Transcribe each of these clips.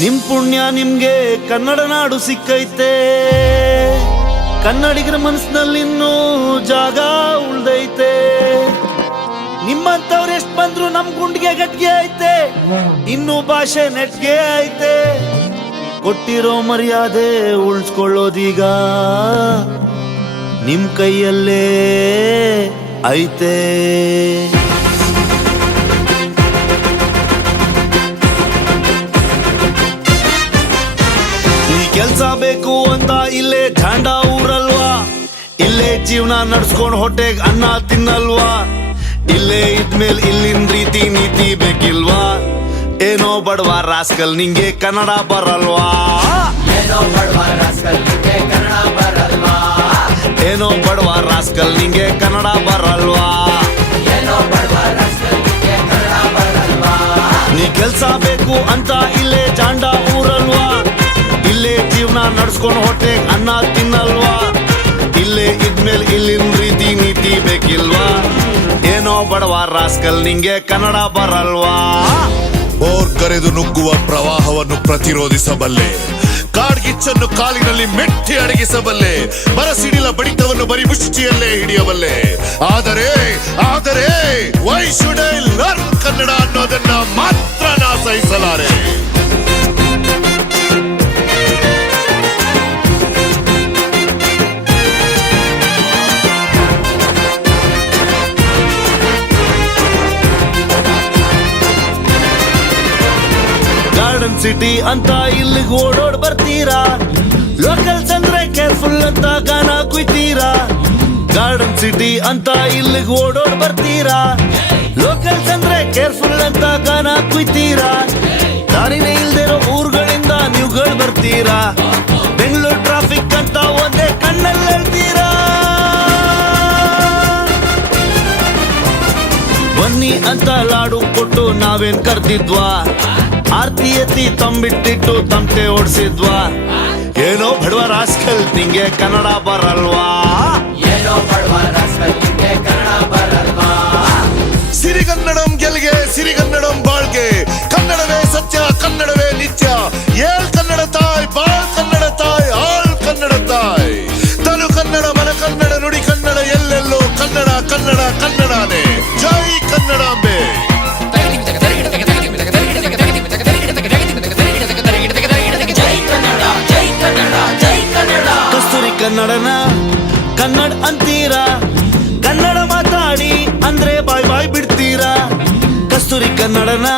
ನಿಮ್ ಪುಣ್ಯ ನಿಮ್ಗೆ ಕನ್ನಡ ನಾಡು ಸಿಕ್ಕೈತೆ. ಕನ್ನಡಿಗರ ಮನಸ್ಸಿನಲ್ಲಿ ಇನ್ನೂ ಜಾಗ ಉಳ್ದೈತೆ. ನಿಮ್ಮಂತವ್ರು ಎಷ್ಟ್ ಬಂದ್ರು ನಮ್ ಗುಂಡಿಗೆ ಗಟ್ಟಿಗೆ ಐತೆ. ಇನ್ನೂ ಭಾಷೆ ನೆಟ್ಗೆ ಐತೆ. ಕೊಟ್ಟಿರೋ ಮರ್ಯಾದೆ ಉಳ್ಸ್ಕೊಳ್ಳೋದೀಗ ನಿಮ್ ಕೈಯಲ್ಲೇ ಐತೆ. ಇಲ್ಲೇ ಝಾಂಡ ಊರಲ್ವಾ? ಇಲ್ಲೇ ಜೀವನ ನಡ್ಸ್ಕೊಂಡ್ ಹೊಟ್ಟೆಗ್ ಅನ್ನ ತಿನ್ನಲ್ವಾ? ಇಲ್ಲೇ ಇದ್ಮೇಲೆ ಇಲ್ಲಿನ ರೀತಿ ನೀತಿ ಬೇಕಿಲ್ವಾ? ಏನೋ ಬಡವ ರಾಸ್ಕಲ್ ನಿಂಗೆ ಕನ್ನಡ ಬರಲ್ವಾ? ಏನೋ ಬಡವ ರಾಸ್ಕಲ್ ನಿಂಗೆ ಕನ್ನಡ ಬರಲ್ವಾ? ನೀ ಕೆಲ್ಸ ಬೇಕು ಅಂತ ಇಲ್ಲೇ ಜಾಂಡ ಊರಲ್ವಾ? ಜೀವನ ನಡ್ಸ್ಕೊಂಡು ಹೊಟ್ಟೆ ಅನ್ನ ತಿನ್ನಲ್ವಾ? ಇಲ್ಲೇ ಇದ್ಮೇಲೆ ಇಲ್ಲಿನ ರೀತಿ ನೀತಿ ಬೇಕಿಲ್ವಾ? ಏನೋ ಬಡವ ರಾಸ್ಕಲ್ ನಿಂಗೆ ಕನ್ನಡ ಬರಲ್ವಾ? ಬೋರ್ ಕರೆದು ನುಗ್ಗುವ ಪ್ರವಾಹವನ್ನು ಪ್ರತಿರೋಧಿಸಬಲ್ಲೆ. ಕಾಡ್ಗಿಚ್ಚನ್ನು ಕಾಲಿನಲ್ಲಿ ಮೆಟ್ಟಿ ಅಡಗಿಸಬಲ್ಲೆ. ಬರಸಿಡಿಲ ಬಡಿತವನ್ನು ಬರಿ ಮುಷ್ಟಿಯಲ್ಲೇ ಹಿಡಿಯಬಲ್ಲೆ. ಆದರೆ ಆದರೆ why should I learn Kannada ಅನ್ನೋದನ್ನ ಮಾತ್ರ ನಾ ಸಹಿಸಲಾರೆ ಸಿಟಿ ಅಂತ ಇಲ್ಲಿಗೆ ಓಡೋಡ್ ಬರ್ತೀರಾ? ಲೋಕಲ್ಸ್ ಅಂದ್ರೆ ಕೇರ್ಫುಲ್ ಅಂತ ಗಾನ ಕುಯ್ತೀರಾ? ಗಾರ್ಡನ್ ಸಿಟಿ ಅಂತ ಇಲ್ಲಿಗೆ ಓಡೋಡ್ ಬರ್ತೀರಾ? ಲೋಕಲ್ಸ್ ಅಂದ್ರೆ ಕೇರ್ಫುಲ್ ಅಂತ ಗಾನ ಕುಯ್ತೀರಾ? ದಾರಿನೇ ಇಲ್ದಿರೋ ಊರುಗಳಿಂದ ನೀವುಗಳು ಬರ್ತೀರಾ? ಬೆಂಗಳೂರು ಟ್ರಾಫಿಕ್ ಅಂತ ಒಂದೇ ಕಣ್ಣಲ್ಲಿ ಹೇಳ್ತೀರಾ? ಬನ್ನಿ ಅಂತ ಲಾಡು ಕೊಟ್ಟು ನಾವೇನ್ ಕರ್ದಿದ್ವಾ? ಆರ್ತಿ ಎತ್ತಿ ತಂಬಿಟ್ಟಿಟ್ಟು ತಮಟೆ ಓಡಿಸಿದ್ವಾ. ಏನೋ ಬಡವ ರಾಸ್ಕಲ್ ನಿಂಗೆ ಕನ್ನಡ ಬರಲ್ವಾ? ಸಿರಿಗನ್ನಡಂ ಗೆಲ್ಗೆ ಸಿರಿಗನ್ನಡಂ ಬಾಳ್ಗೆ. ಕನ್ನಡವೇ ಸತ್ಯ ಕನ್ನಡವೇ ನಿತ್ಯ. ಏಳ್ ಕನ್ನಡ ತಾಯ್ ಬಾಳ್ ಕನ್ನಡ ತಾಯ್ ಆಳ್ ಕನ್ನಡ ತಾಯ್. ತನು ಕನ್ನಡ ಮನ ಕನ್ನಡ ನುಡಿ ಕನ್ನಡ ಎಲ್ಲೆಲ್ಲೋ ಕನ್ನಡ ಕನ್ನಡ ಕನ್ನಡನೇ. ಕನ್ನಡ ಅಂತೀರಾ? ಕನ್ನಡ ಮಾತಾಡಿ, ಅಂದ್ರೆ ಬಾಯ್ ಬಾಯ್ ಬಿಡ್ತೀರಾ? ಕಸ್ತೂರಿ ಕನ್ನಡನ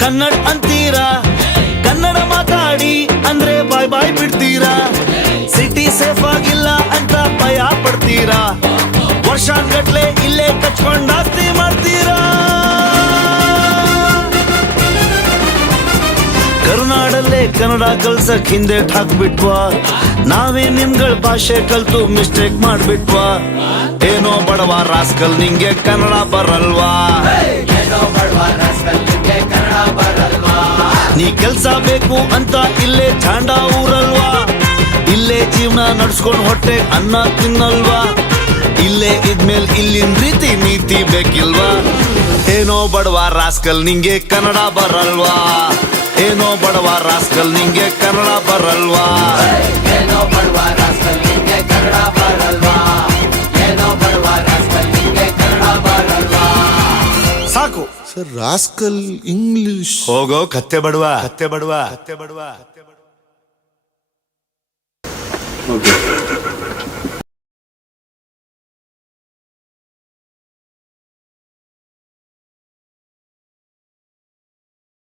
ಕನ್ನಡ ಅಂತೀರಾ? ಕನ್ನಡ ಮಾತಾಡಿ, ಅಂದ್ರೆ ಬಾಯ್ ಬಾಯ್ ಬಿಡ್ತೀರಾ? ಸಿಟಿ ಸೇಫ್ ಆಗಿಲ್ಲ ಅಂತ ಭಯ ಪಡ್ತೀರಾ? ವರ್ಷಾನ್ಗಟ್ಲೆ ಇಲ್ಲೇ ಕಚ್ಕೊಂಡ್ ಕನ್ನಡ ಕಲ್ಸಕ್ ಹಿಂದೆ ಹಾಕ್ಬಿಟ್ವಾ? ನಾವೇ ನಿಮ್ಗಳ ಭಾಷೆ ಕಲ್ತು ಮಿಸ್ಟೇಕ್ ಮಾಡ್ಬಿಟ್ವಾ? ಏನೋ ಬಡವ ರಾಸ್ಕಲ್ ನಿಂಗೆ ಕನ್ನಡ ಬರಲ್ವಾ? ನೀ ಕೆಲ್ಸ ಬೇಕು ಅಂತ ಇಲ್ಲೇ ಚಾಂಡ ಊರಲ್ವಾ? ಇಲ್ಲೇ ಜೀವನ ನಡ್ಸ್ಕೊಂಡ್ ಹೊಟ್ಟೆ ಅನ್ನ ತಿನ್ನಲ್ವಾ? ಇಲ್ಲೇ ಇದ್ಮೇಲ್ ಇಲ್ಲಿನ ರೀತಿ ನೀತಿ ಬೇಕಿಲ್ವಾ? ಏನೋ ಬಡವ ರಾಸ್ಕಲ್ ನಿಂಗೆ ಕನ್ನಡ ಬರಲ್ವಾ? ಏನೋ ಬಡವ ರಾಸ್ಕಲ್ ನಿಂಗೆ ಕನ್ನಡ ಬರಲ್ವಾ? ಏನೋ ಬಡವ ರಾಸ್ಕಲ್ ನಿಂಗೆ ಕನ್ನಡ ಬರಲ್ವಾ? ಏನೋ ಬಡವ ರಾಸ್ಕಲ್ ನಿಂಗೆ ಕನ್ನಡ ಬರಲ್ವಾ? ಸಾಕು. Sir rascal English. ಹೋಗೋ ಕತ್ತೆ ಬಡವ ಕತ್ತೆ ಬಡವ ಕತ್ತೆ ಬಡವ ಓಕೆ